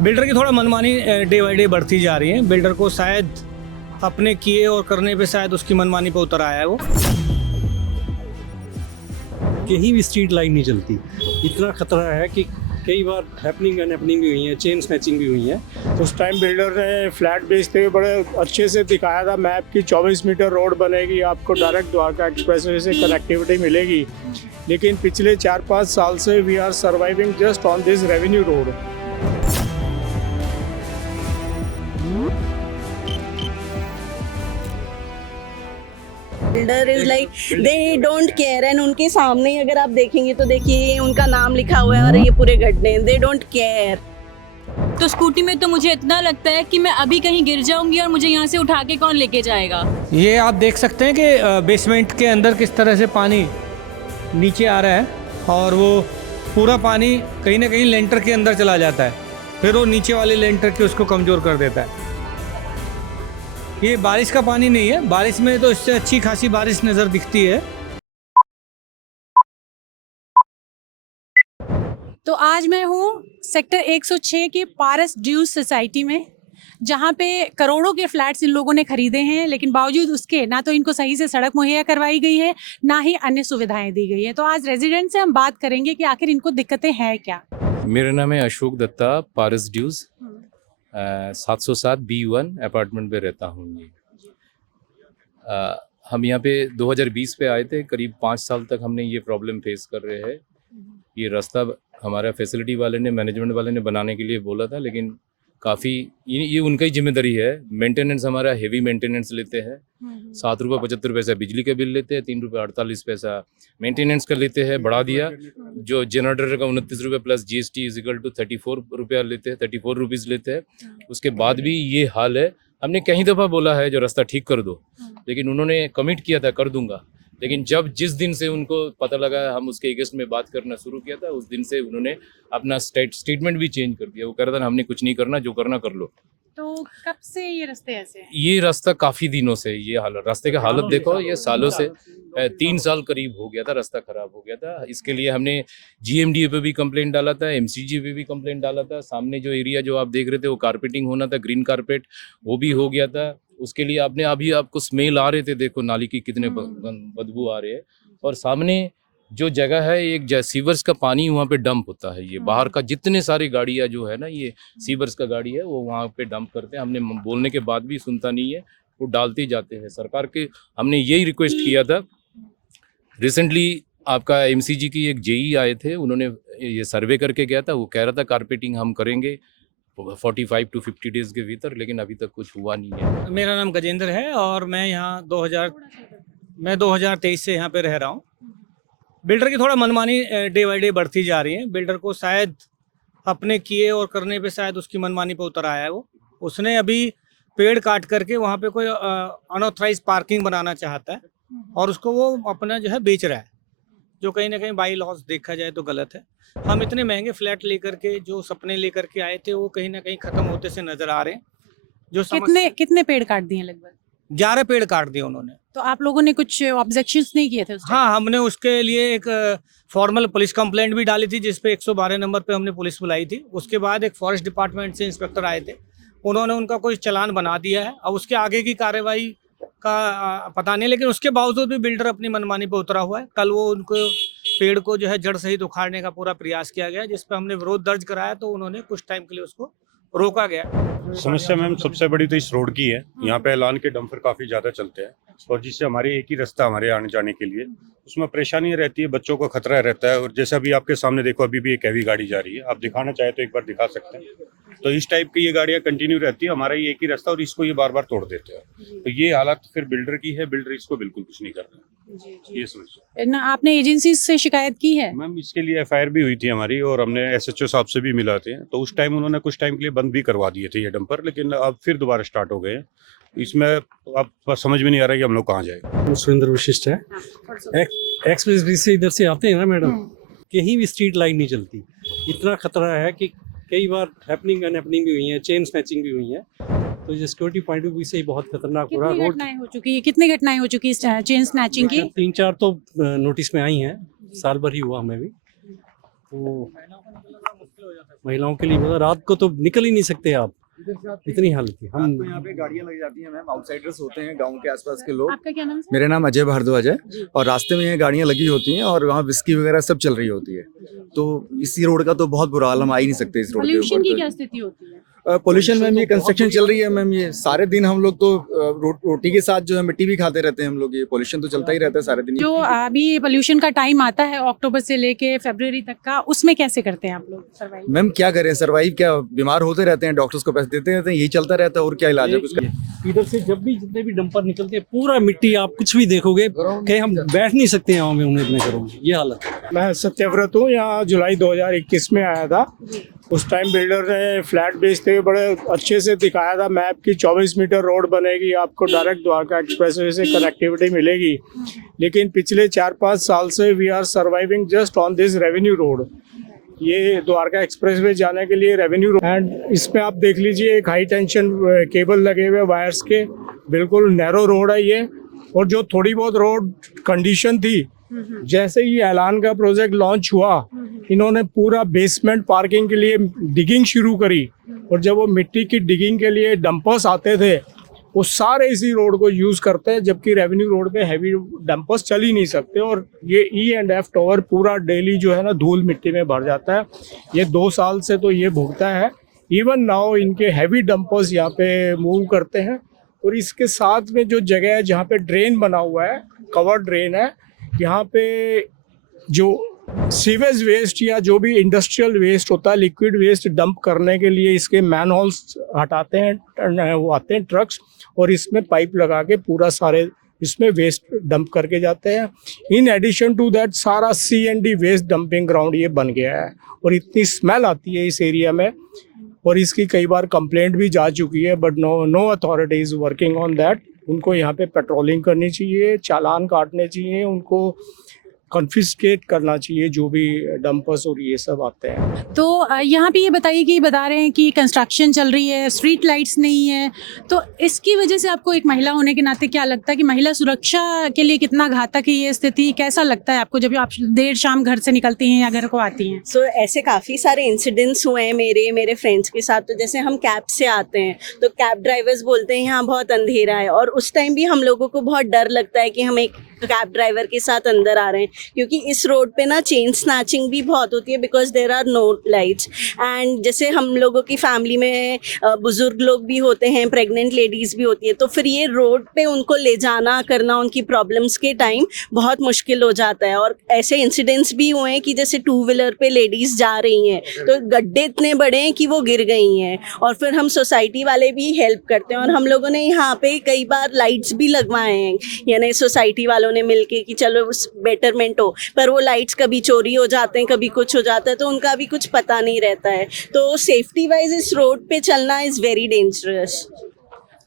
Builder की थोड़ा मनमानी डे बाई डे बढ़ती जा रही है। बिल्डर को शायद अपने किए और करने पे शायद उसकी मनमानी पे उतर आया है वो। कहीं भी स्ट्रीट लाइट नहीं चलती, इतना खतरा है कि कई बार हैपनिंग अनहैपनिंग भी हुई है, चेन स्नैचिंग भी हुई है। उस टाइम बिल्डर ने फ्लैट बेचते हुए बड़े अच्छे से दिखाया था मैप की 24 मीटर रोड बनेगी, आपको डायरेक्ट द्वारका एक्सप्रेसवे से कनेक्टिविटी मिलेगी। लेकिन पिछले 4-5 साल से we are surviving just on this revenue road. Builder is like they don't care and उनके सामने ही अगर आप देखेंगे तो देखिए उनका नाम लिखा हुआ है और ये पूरे गड्ढे, दे डोंट केयर। तो स्कूटी में तो मुझे इतना लगता है कि मैं अभी कहीं गिर जाऊंगी और मुझे यहाँ से उठा के कौन लेके जाएगा। ये आप देख सकते हैं कि बेसमेंट के अंदर किस तरह से पानी नीचे आ रहा है और वो पूरा पानी कहीं ना कहीं लेंटर के अंदर चला जाता है, फिर वो नीचे वाले लेंटर के उसको कमज़ोर कर देता है। ये बारिश का पानी नहीं है, बारिश में तो इससे अच्छी खासी बारिश नज़र दिखती है। तो आज मैं हूँ सेक्टर 106 की पारस ड्यूज सोसाइटी में, जहाँ पे करोड़ों के फ्लैट्स इन लोगों ने खरीदे हैं, लेकिन बावजूद उसके ना तो इनको सही से सड़क मुहैया करवाई गई है, ना ही अन्य सुविधाएं दी गई है। तो आज रेजिडेंट से हम बात करेंगे कि आखिर इनको दिक्कतें हैं क्या। मेरा नाम है अशोक दत्ता, पारस ड्यूज 707 B1 अपार्टमेंट पे रहता हूँ। हम यहाँ पे 2020 पे आए थे, करीब 5 साल तक हमने ये प्रॉब्लम फेस कर रहे हैं। ये रास्ता हमारा फैसिलिटी वाले ने, मैनेजमेंट वाले ने बनाने के लिए बोला था, लेकिन काफ़ी ये उनका ही जिम्मेदारी है। मेंटेनेंस हमारा हेवी मेंटेनेंस लेते हैं। 7 रुपये 75 पैसा बिजली का बिल लेते हैं, 3 रुपये 48 पैसा मेंटेनेंस का लेते हैं। बढ़ा दिया जो जनरेटर का 29 रुपये प्लस GST इजिकल टू 34 रुपया लेते हैं, 34 रुपीज़ लेते हैं। उसके बाद भी ये हाल है। हमने कई दफ़ा बोला है जो रास्ता ठीक कर दो, लेकिन उन्होंने कमिट किया था कर दूंगा, लेकिन जिस दिन से उनको पता लगा हम उसके अगेंस्ट में बात करना शुरू किया था, उस दिन से उन्होंने अपना स्टेटमेंट भी चेंज कर दिया। वो कह रहा था हमने कुछ नहीं करना, जो करना कर लो। तो कब से ये रास्ते ऐसे हैं? ये रास्ता काफ़ी दिनों से ये हालत, रास्ते का हालत देखो, ये सालों से 3 साल करीब हो गया था, रास्ता ख़राब हो गया था। इसके लिए हमने GMDA पे भी कंप्लेंट डाला था, MCG पे भी कंप्लेंट डाला था। सामने जो एरिया जो आप देख रहे थे वो कारपेटिंग होना था, ग्रीन कारपेट, वो भी हो गया था। उसके लिए आपको स्मेल आ रहे थे, देखो नाली की कितने बदबू आ रहे हैं। और सामने जो जगह है, एक सीवर्स का पानी वहाँ पे डंप होता है। ये बाहर का जितने सारी गाड़ियाँ जो है ना, ये सीवर्स का गाड़ी है, वो वहाँ पे डंप करते हैं। हमने बोलने के बाद भी सुनता नहीं है, वो डालते ही जाते हैं। सरकार के हमने यही रिक्वेस्ट किया था। रिसेंटली आपका MCG की एक JE आए थे, उन्होंने ये सर्वे करके गया था। वो कह रहा था कारपेटिंग हम करेंगे 45 to 50 डेज के भीतर, लेकिन अभी तक कुछ हुआ नहीं है। मेरा नाम गजेंद्र है और मैं यहाँ 2023 से यहाँ पे रह रहा हूँ। बिल्डर की थोड़ा मनमानी डे बाई डे बढ़ती जा रही है। बिल्डर को शायद अपने किए और करने पे शायद उसकी मनमानी पे उतर आया है वो। उसने अभी पेड़ काट करके वहाँ पे कोई अनऑथराइज पार्किंग बनाना चाहता है और उसको वो अपना जो है बेच रहा है, जो कहीं ना कहीं बाई लॉस देखा जाए तो गलत है। हम इतने महंगे फ्लैट लेकर के जो सपने लेकर के आए थे वो कहीं ना कहीं ख़त्म होते से नज़र आ रहे हैं। जो कितने पेड़ काट दिए लगभग? 11 पेड़ काट दिए उन्होंने। तो आप लोगों ने कुछ ऑब्जेक्शंस नहीं किए थे उस टाइम? हाँ, हमने उसके लिए एक फॉर्मल पुलिस कंप्लेंट भी डाली थी, जिस पे 112 नंबर पे हमने पुलिस बुलाई थी। उसके बाद एक फॉरेस्ट डिपार्टमेंट से इंस्पेक्टर आए थे, उन्होंने उनका कोई चालान बना दिया है। अब उसके आगे की कार्रवाई का पता नहीं, लेकिन उसके बावजूद भी बिल्डर अपनी मनमानी पे उतरा हुआ है। कल वो उनको पेड़ को जो है जड़ सहित उखाड़ने का पूरा प्रयास किया गया, जिस पर हमने विरोध दर्ज कराया, तो उन्होंने कुछ टाइम के लिए उसको रोका गया। समस्या मैम सबसे बड़ी तो इस रोड की है। यहाँ पे ऐलान के डंपर काफ़ी ज़्यादा चलते हैं और जिससे हमारे एक ही रास्ता हमारे आने जाने के लिए, उसमें परेशानी रहती है, बच्चों का खतरा रहता है। और जैसे अभी आपके सामने देखो, अभी भी एक हैवी गाड़ी जा रही है, आप दिखाना चाहे तो एक बार दिखा सकते हैं। तो इस टाइप की ये गाड़ियाँ कंटिन्यू रहती है, हमारा ये एक ही रास्ता, और इसको ये बार बार तोड़ देते हैं। तो ये हालत फिर बिल्डर की है, बिल्डर इसको बिल्कुल कुछ नहीं कर रहा है। ये समस्या ना आपने एजेंसी से शिकायत की है? मैम इसके लिए FIR भी हुई थी हमारी, और हमने SHO साहब से भी मिला थे। तो उस टाइम उन्होंने कुछ टाइम के लिए बंद भी करवा दिए थे ये डंपर, लेकिन अब फिर दोबारा स्टार्ट हो गए हैं। इसमें अब समझ में नहीं आ रहा है कि हम लोग कहाँ जाए। सुरेंद्र विशिष्ट है, एक्सप्रेस ब्रिज से इधर से आते हैं ना मैडम, कहीं भी स्ट्रीट लाइट नहीं चलती, इतना खतरा है कि कई बार हैपनिंग अनहैपनिंग भी हुई है, चेन स्नैचिंग भी हुई है। तो ये सिक्योरिटी पॉइंट ऑफ व्यू से ही बहुत खतरनाक हो रहा है। कितनी घटनाएं हो चुकी है चेन स्नैचिंग की? 3-4 तो नोटिस में आई हैं, साल भर ही हुआ हमें भी। तो महिलाओं के लिए मतलब रात को तो निकल ही नहीं सकते आप, इतनी हालत थी। हम आपको यहाँ पे गाड़ियाँ लग जाती हैं मैम, आउटसाइडर्स होते हैं गांव के आसपास के लोग। आपका क्या नाम है? मेरा नाम अजय भारद्वाज है और रास्ते में ये गाड़ियाँ लगी होती हैं और वहाँ विस्की वगैरह सब चल रही होती है। तो इसी रोड का तो बहुत बुरा हाल, हम आ ही नहीं सकते इस रोड के पोल्यूशन की ऊपर। क्या स्थिति होती है? पोल्यूशन मैम, ये कंस्ट्रक्शन चल रही है मैम, ये सारे दिन हम लोग तो रोटी के साथ जो है मिट्टी भी खाते रहते हैं हम लोग, ये पोल्यूशन तो चलता ही रहता है सारे दिन। जो अभी पोल्यूशन का टाइम आता है अक्टूबर से लेके फरवरी तक का, उसमें कैसे करते हैं आप लोग सर्वाइव? मैम क्या करें, सर्वाइव क्या, बीमार होते रहते हैं, डॉक्टर्स को पैसे देते रहते हैं, यही चलता रहता है और क्या इलाज है उसका। इधर से जब भी जितने भी डंपर निकलते हैं पूरा मिट्टी, आप कुछ भी देखोगे कहीं हम बैठ नहीं सकते हैं में उन्हें इतने करो, ये हालत है। मैं सत्यव्रत हूँ, यहाँ जुलाई 2021 में आया था। उस टाइम बिल्डर ने फ्लैट बेचते हुए बड़े अच्छे से दिखाया था मैप की 24 मीटर रोड बनेगी, आपको डायरेक्ट द्वारका एक्सप्रेसवे से कनेक्टिविटी मिलेगी। लेकिन पिछले 4-5 साल से we are surviving just on this revenue road. ये द्वारका एक्सप्रेसवे जाने के लिए रेवेन्यू रोड, एंड इसमें आप देख लीजिए एक हाई टेंशन केबल लगे हुए वायर्स के, बिल्कुल नैरो रोड है ये। और जो थोड़ी बहुत रोड कंडीशन थी, जैसे ही ऐलान का प्रोजेक्ट लॉन्च हुआ, इन्होंने पूरा बेसमेंट पार्किंग के लिए डिगिंग शुरू करी। और जब वो मिट्टी की डिगिंग के लिए डंपर्स आते थे, वो सारे इसी रोड को यूज़ करते हैं, जबकि रेवेन्यू रोड पे हैवी डंपर्स चल ही नहीं सकते। और ये E&F टावर पूरा डेली जो है ना धूल मिट्टी में भर जाता है। ये 2 साल से तो ये भुगता है। इवन नाउ इनके हैवी डंपर्स यहाँ पे मूव करते हैं। और इसके साथ में जो जगह है जहाँ पे ड्रेन बना हुआ है, कवर ड्रेन है, यहाँ पे जो सीवेज वेस्ट या जो भी इंडस्ट्रियल वेस्ट होता है, लिक्विड वेस्ट डंप करने के लिए इसके मैन होल्स हटाते हैं, वो आते हैं ट्रक्स और इसमें पाइप लगा के पूरा सारे इसमें वेस्ट डंप करके जाते हैं। इन एडिशन टू दैट सारा C&D वेस्ट डंपिंग ग्राउंड ये बन गया है और इतनी स्मेल आती है इस एरिया में। और इसकी कई बार कंप्लेंट भी जा चुकी है, but no authority is working on that. उनको यहाँ पे पेट्रोलिंग करनी चाहिए, चालान काटने चाहिए, उनको कॉन्फिस्केट करना चाहिए जो भी डंपर्स और ये सब आते हैं। तो यहाँ पे ये बताइए कि बता रहे हैं कि कंस्ट्रक्शन चल रही है, स्ट्रीट लाइट्स नहीं है, तो इसकी वजह से आपको एक महिला होने के नाते क्या लगता है कि महिला सुरक्षा के लिए कितना घातक है ये स्थिति? कैसा लगता है आपको जब आप देर शाम घर से निकलती हैं या घर को आती हैं? सो ऐसे काफ़ी सारे इंसिडेंट्स हुए हैं मेरे फ्रेंड्स के साथ। तो जैसे हम कैब से आते हैं तो कैब ड्राइवर्स बोलते हैं यहाँ बहुत अंधेरा है, और उस टाइम भी हम लोगों को बहुत डर लगता है कि हम एक कैब ड्राइवर के साथ अंदर आ रहे हैं, क्योंकि इस रोड पे ना चेन स्नैचिंग भी बहुत होती है because there are no lights. And जैसे हम लोगों की फैमिली में बुजुर्ग लोग भी होते हैं, प्रेग्नेंट लेडीज़ भी होती है, तो फिर ये रोड पे उनको ले जाना करना उनकी प्रॉब्लम्स के टाइम बहुत मुश्किल हो जाता है। और ऐसे इंसिडेंट्स भी हुए हैं कि जैसे 2 व्हीलर पे लेडीज़ जा रही हैं तो गड्ढे इतने बड़े हैं कि वो गिर गई हैं, और फिर हम सोसाइटी वाले भी हेल्प करते हैं। और हम लोगों ने यहाँ पे कई बार लाइट्स भी लगवाए हैं, यानी सोसाइटी वालों ने मिलके कि चलो बेटरमेंट हो, पर वो लाइट्स कभी चोरी हो जाते हैं, कभी कुछ हो जाता है, तो उनका भी कुछ पता नहीं रहता है। तो सेफ्टी वाइज इस रोड पे चलना इज़ वेरी डेंजरस।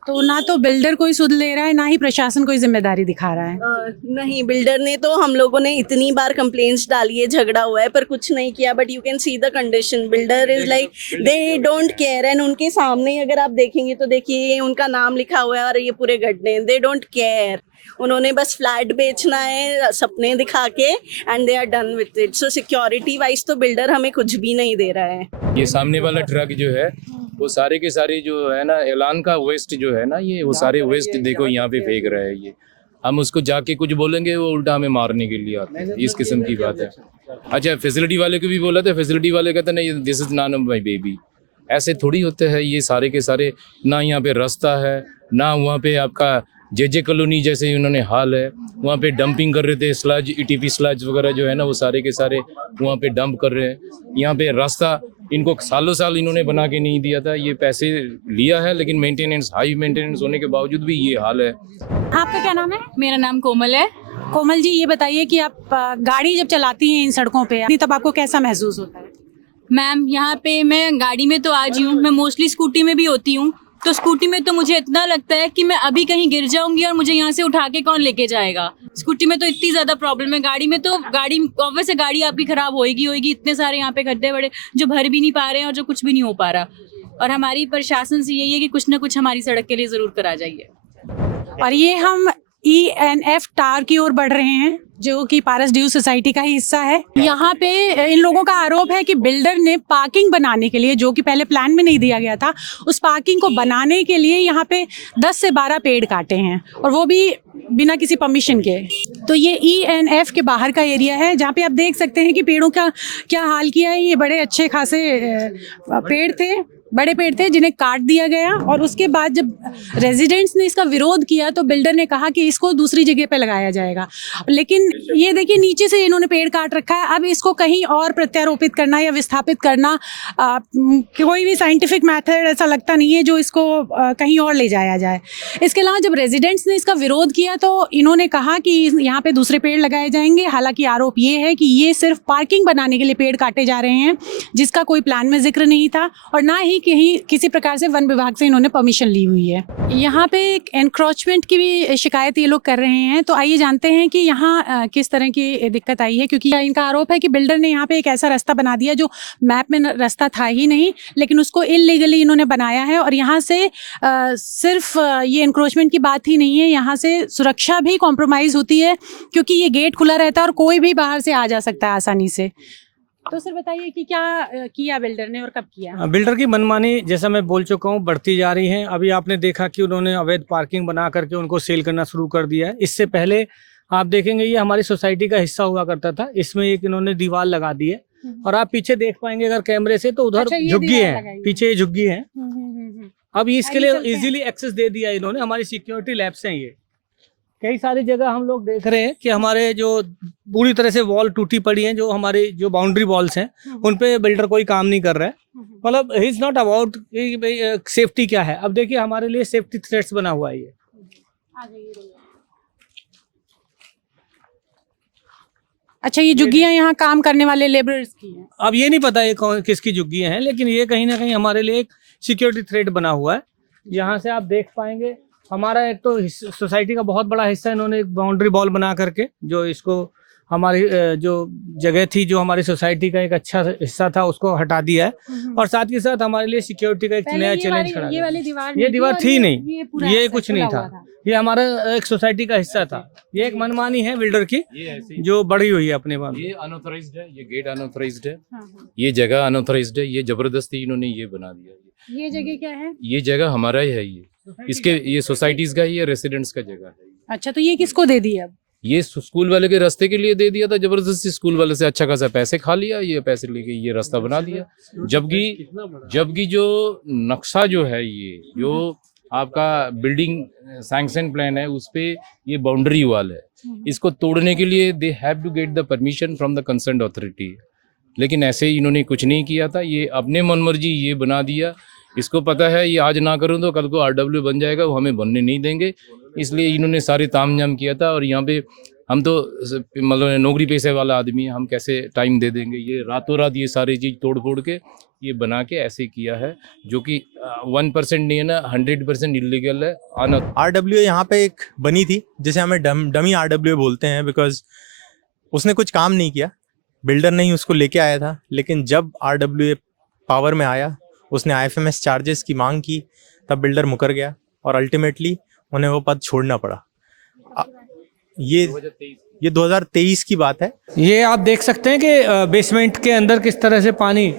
तो ना तो बिल्डर कोई सुध ले रहा है, ना ही प्रशासन कोई जिम्मेदारी दिखा रहा है। नहीं, बिल्डर ने तो, हम लोगों ने इतनी बार कंप्लेंट्स डाली है, झगड़ा हुआ है, पर कुछ नहीं किया। But you can see the condition, builder is like they don't care. And उनके सामने ही अगर आप देखेंगे तो देखिए उनका नाम लिखा हुआ है और ये पूरे गड्ढे, दे डोंट केयर। उन्होंने बस फ्लैट बेचना है सपने दिखा के, and they are done with it. So security wise तो बिल्डर हमें कुछ भी नहीं दे रहा है। ये सामने वाला ट्रक जो है वो सारे के सारे जो है ना ऐलान का वेस्ट जो है ना, ये वो सारे वेस्ट देखो यहाँ पे फेंक रहा है। ये हम उसको जाके कुछ बोलेंगे वो उल्टा हमें मारने के लिए आते हैं, इस किस्म की बात है। अच्छा, फैसिलिटी वाले को भी बोला था, फैसिलिटी वाले कहते नहीं this is not my baby. ऐसे थोड़ी होते हैं ये सारे के सारे। ना यहाँ पे रास्ता है, ना वहाँ पे आपका JJ कॉलोनी जैसे उन्होंने हाल है, वहाँ पे डंपिंग कर रहे थे, स्लज ETP स्लज वगैरह जो है ना वो सारे के सारे वहाँ पे डंप कर रहे हैं। यहाँ पे रास्ता इनको सालों साल इन्होंने बना के नहीं दिया था, ये पैसे लिया है लेकिन मेंटेनेंस, हाई मेंटेनेंस होने के बावजूद भी ये हाल है। आपका क्या नाम है? मेरा नाम कोमल है। कोमल जी, ये बताइए कि आप गाड़ी जब चलाती हैं इन सड़कों पे, तब आपको कैसा महसूस होता है? मैम यहाँ पे मैं गाड़ी में तो आज हूँ, मैं मोस्टली स्कूटी में भी होती हूँ, तो स्कूटी में तो मुझे इतना लगता है कि मैं अभी कहीं गिर जाऊंगी और मुझे यहाँ से उठा के कौन लेके जाएगा। स्कूटी में तो इतनी ज़्यादा प्रॉब्लम है, गाड़ी में तो गाड़ी ऑब्वियस है गाड़ी आपकी ख़राब होएगी। इतने सारे यहाँ पे गड्ढे बड़े जो भर भी नहीं पा रहे हैं और जो कुछ भी नहीं हो पा रहा। और हमारी प्रशासन से यही है कि कुछ ना कुछ हमारी सड़क के लिए ज़रूर करा जाइए। और ये हम E&F टावर की ओर बढ़ रहे हैं, जो कि पारस ड्यू सोसाइटी का ही हिस्सा है। यहाँ पे इन लोगों का आरोप है कि बिल्डर ने पार्किंग बनाने के लिए, जो कि पहले प्लान में नहीं दिया गया था, उस पार्किंग को बनाने के लिए यहाँ पे 10 से 12 पेड़ काटे हैं, और वो भी बिना किसी परमिशन के। तो ये ENF के बाहर का एरिया है, जहाँ पे आप देख सकते हैं कि पेड़ों का क्या हाल किया है। ये बड़े अच्छे खासे पेड़ थे, बड़े पेड़ थे, जिन्हें काट दिया गया। और उसके बाद जब रेजिडेंट्स ने इसका विरोध किया तो बिल्डर ने कहा कि इसको दूसरी जगह पे लगाया जाएगा। लेकिन ये देखिए, नीचे से इन्होंने पेड़ काट रखा है। अब इसको कहीं और प्रत्यारोपित करना या विस्थापित करना कोई भी साइंटिफिक मेथड ऐसा लगता नहीं है जो इसको कहीं और ले जाया जाए। इसके अलावा जब रेजिडेंट्स ने इसका विरोध किया तो इन्होंने कहा कि यहाँ पे दूसरे पेड़ लगाए जाएंगे। हालांकि आरोप ये है कि ये सिर्फ पार्किंग बनाने के लिए पेड़ काटे जा रहे हैं, जिसका कोई प्लान में जिक्र नहीं था, और ना ही कहीं किसी प्रकार से वन विभाग से इन्होंने परमिशन ली हुई है। यहाँ पे एक एनक्रोचमेंट की भी शिकायत ये लोग कर रहे हैं। तो आइए जानते हैं कि यहाँ किस तरह की दिक्कत आई है, क्योंकि इनका आरोप है कि बिल्डर ने यहाँ पे एक ऐसा रास्ता बना दिया जो मैप में रास्ता था ही नहीं, लेकिन उसको इलीगली इन्होंने बनाया है। और यहाँ से सिर्फ ये एनक्रोचमेंट की बात ही नहीं है, यहाँ से सुरक्षा भी कॉम्प्रोमाइज़ होती है, क्योंकि ये गेट खुला रहता है और कोई भी बाहर से आ जा सकता है आसानी से। तो सर बताइए कि क्या किया बिल्डर ने और कब किया? बिल्डर की मनमानी, जैसा मैं बोल चुका हूँ, बढ़ती जा रही है। अभी आपने देखा कि उन्होंने अवैध पार्किंग बना करके उनको सेल करना शुरू कर दिया है। इससे पहले आप देखेंगे ये हमारी सोसाइटी का हिस्सा हुआ करता था, इसमें एक इन्होंने दीवार लगा दी है, और आप पीछे देख पाएंगे अगर कैमरे से तो उधर झुग्गी है, पीछे ये झुग्गी है। अब इसके लिए इजीली एक्सेस दे दिया इन्होंने। हमारी सिक्योरिटी लैब्स हैं ये। कई सारी जगह हम लोग देख रहे हैं कि हमारे जो पूरी तरह से वॉल टूटी पड़ी हैं, जो हमारी जो बाउंड्री वॉल्स हैं, उन पे बिल्डर कोई काम नहीं कर रहा है। मतलब he is not about safety क्या है। अब देखिए हमारे लिए सेफ्टी थ्रेट्स बना हुआ है ये। अच्छा, ये झुग्गियाँ यहाँ काम करने वाले लेबरर्स की हैं? अब ये नहीं पता ये कौन किसकी झुग्गियाँ हैं, लेकिन ये कहीं ना कहीं हमारे लिए एक सिक्योरिटी थ्रेट बना हुआ है। यहाँ से आप देख पाएंगे हमारा एक तो सोसाइटी का बहुत बड़ा हिस्सा इन्होंने एक बाउंड्री वॉल बना करके, जो इसको हमारी जो जगह थी, जो हमारी सोसाइटी का एक अच्छा हिस्सा था, उसको हटा दिया है। और साथ के साथ हमारे लिए सिक्योरिटी का एक नया चैलेंज खड़ा है। ये दीवार थी नहीं, ये कुछ नहीं था, ये हमारा एक सोसाइटी का हिस्सा था। ये एक मनमानी है बिल्डर की, जो बढ़ी हुई है अपने मन। ये अनऑथराइज्ड है, ये गेट अनऑथराइज्ड है, ये जगह अनऑथराइज्ड है, ये जबरदस्ती इन्होंने ये बना दिया। ये जगह क्या है? ये जगह हमारा ही है, इसके ये सोसाइटीज का ही है, रेसिडेंट्स का जगह है। अच्छा, तो ये किसको दे दिया? ये स्कूल वाले के रास्ते के लिए दे दिया था, जबरदस्ती स्कूल वाले से अच्छा खासा पैसे खा लिया, ये पैसे लेके ये रास्ता बना दिया। जबकि जो नक्शा जो है, ये जो आपका बिल्डिंग सैंक्शन प्लान है, उस पे ये बाउंड्री वॉल है, इसको तोड़ने के लिए they have to get the permission from the concerned authority. लेकिन ऐसे ही इन्होंने कुछ नहीं किया था, ये अपने मनमर्जी ये बना दिया। इसको पता है ये आज ना करूं तो कल को RW बन जाएगा, वो हमें बनने नहीं देंगे, इसलिए इन्होंने सारे तामझाम किया था। और यहाँ पे हम तो मतलब नौकरी पेशे वाला आदमी है, हम कैसे टाइम दे देंगे। ये रातों रात ये सारी चीज़ तोड़ फोड़ के ये बना के ऐसे किया है, जो कि 1% नहीं है ना, 100% इलीगल है। RW यहाँ पे एक बनी थी, जिसे हमें डमी RW बोलते हैं, बिकॉज उसने कुछ काम नहीं किया, बिल्डर नहीं उसको लेके आया था। लेकिन जब RW पावर में आया, उसने IFMS चार्जेस की मांग की, तब बिल्डर मुकर गया और अल्टीमेटली उन्हें वो पद छोड़ना पड़ा। ये 2023 की बात है। ये आप देख सकते हैं कि बेसमेंट के अंदर किस तरह से पानी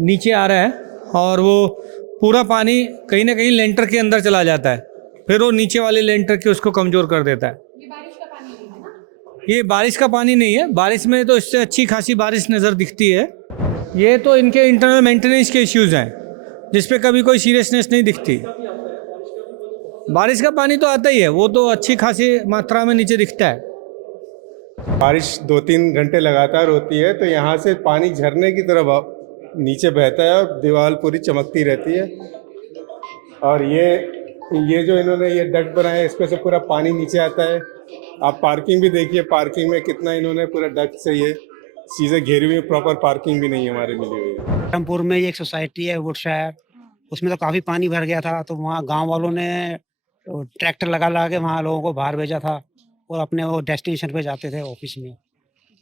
नीचे आ रहा है, और वो पूरा पानी कहीं ना कहीं लेंटर के अंदर चला जाता है, फिर वो नीचे वाले लेंटर के उसको कमज़ोर कर देता है। ये बारिश का पानी नहीं है ना? ये बारिश का पानी नहीं है, बारिश में तो इससे अच्छी खासी बारिश नज़र दिखती है। ये तो इनके इंटरनल मेंटेनेंस के इश्यूज़ हैं, जिस पे कभी कोई सीरियसनेस नहीं दिखती। बारिश का पानी तो आता ही है, वो तो अच्छी खासी मात्रा में नीचे दिखता है। बारिश 2-3 घंटे लगातार होती है, तो यहाँ से पानी झरने की तरफ नीचे बहता है और दीवार पूरी चमकती रहती है। और ये जो इन्होंने ये डक्ट बनाया है, इसमें से पूरा पानी नीचे आता है। आप पार्किंग भी देखिए, पार्किंग में कितना इन्होंने पूरा डक्ट से ये चीज़ें घेरी हुई, प्रॉपर पार्किंग भी नहीं हमारे मिली हुई है। रामपुर में एक सोसाइटी है वुडशायर, उसमें तो काफ़ी पानी भर गया था, तो वहाँ गांव वालों ने ट्रैक्टर लगा के वहाँ लोगों को बाहर भेजा था, और अपने वो डेस्टिनेशन पे जाते थे ऑफिस में।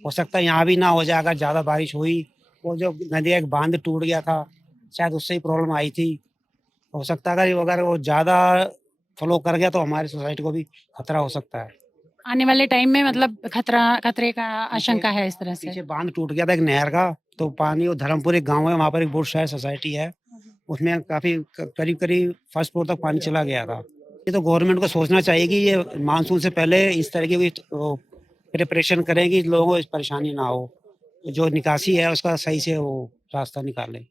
हो सकता है यहाँ भी ना हो जाए, अगर ज़्यादा बारिश हुई। वो जो नदी का एक बांध टूट गया था, शायद उससे ही प्रॉब्लम आई थी। हो सकता है अगर वो ज़्यादा फ्लो कर गया तो हमारी सोसाइटी को भी खतरा हो सकता है। आने वाले टाइम में मतलब खतरे का आशंका है इस तरह से। पीछे बांध टूट गया था एक नहर का, तो पानी वो धर्मपुर एक गाँव है, वहाँ पर एक बुशशायर सोसाइटी है, उसमें काफ़ी करीब करीब फर्स्ट फ्लोर तक पानी चला गया था। ये तो गवर्नमेंट को सोचना चाहिए कि ये मानसून से पहले इस तरह की प्रिपरेशन करें कि लोगों को परेशानी ना हो, जो निकासी है उसका सही से वो रास्ता निकालें।